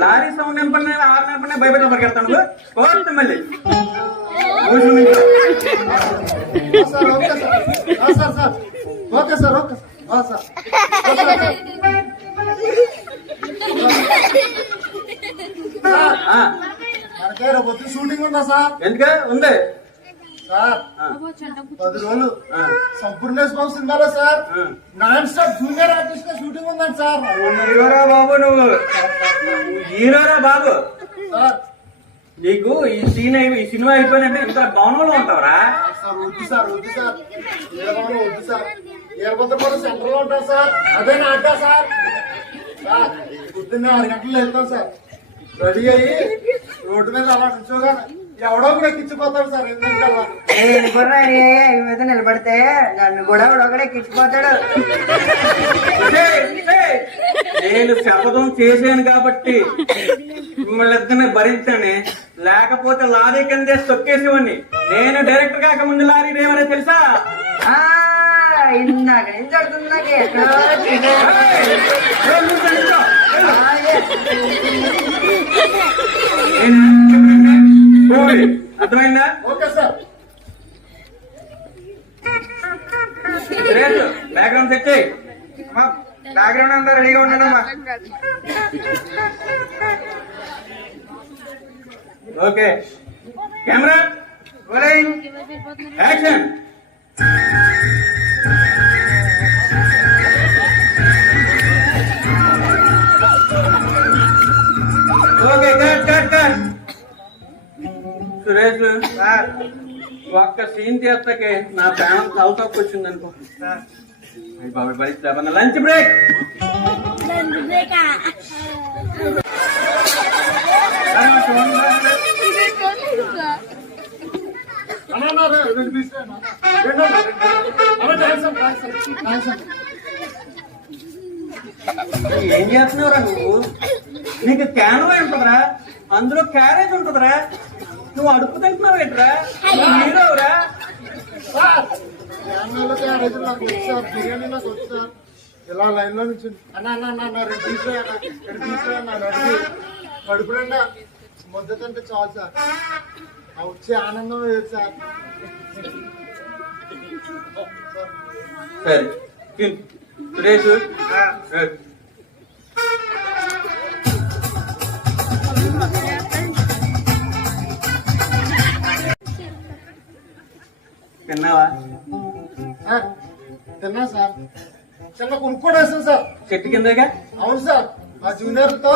Lorry sound నింపడినా 6 నింపడినా భయపెట్ట పరిగెడతాను కోరుతుంది మళ్ళీ okay sir okay sir మనకే రేపు షూటింగ్ ఉందా సార్? ఎందుకే ఉంది సార్ 10 రోజులు సంపూర్ణేష్ బాబు సినిమాలో sir non stop junior artist గా షూటింగ్ ఉందండి సార్. హీరోరా బాబు నువ్వు హీరోరా బాబు సార్ నీకు ఈ సినిమా అయిపోయినట్టే ఇంకా భవనంలో ఉంటావురా? సార్ వద్దు సార్ వద్దు సార్ వద్దు సార్ ఏర్పడ్డ సెంటర్ లో ఉంటాం సార్. అదే నాటా సార్. సార్ పొద్దున్నే 6 గంటలు వెళ్తాం సార్. రెడీ అయ్యి రోడ్డు మీద అలా నుంచోగా ఎవడో కూడా ఎక్కించిపోతాడు సార్. ఎందుకల్లా నేను కూడా రెడీ అయ్యి మీద నిలబడితే నన్ను కూడా ఎవడొకడే ఎక్కించిపోతాడు. నేను శపథం చేశాను కాబట్టి మిమ్మల్ని ఇద్దరిని భరించాను, లేకపోతే లారీ కిందే తొక్కేసేవాడిని. నేను డైరెక్టర్ కాక ముందు లారీ ఏమన్నా తెలుసా? ఇందాక నుంచి అడుగుతుంది నాకు ఎక్కడో అర్థమైందా? Okay sir. బ్యాక్గ్రౌండ్ సెట్ చేయి. బ్యాక్గ్రౌండ్ అంతా రెడీగా ఉన్నానమ్మా. Okay camera action. Okay cut cut cut. Suresh ఒక్క సీన్ చేస్తాకే నా ప్రాణం తలతోకి వచ్చింది అనుకో. బాబు పరిస్థితి లంచ్ బ్రేక్. ఏం చేస్తున్నావురా నువ్వు? నీకు క్యాన్వా ఉంటుందిరా, అందులో క్యారేజ్ ఉంటుందిరా, నువ్వు అడుపు తింటున్నావు ఏంట్రా? హీరోరా? బిర్యానీ నాకు వచ్చు సార్. ఇలా లైన్ లో నుంచి అన్న కడుపునండా ముద్దతంటే చాలు సార్. వచ్చే ఆనందం లేదు సార్. సరే సురేష్ తిన్నావా? తిన్నా సార్. చిన్న కొనుక్కోడేస్తాను సార్. చెట్టు కిందగా. అవును సార్. ఆ జూనియర్ తో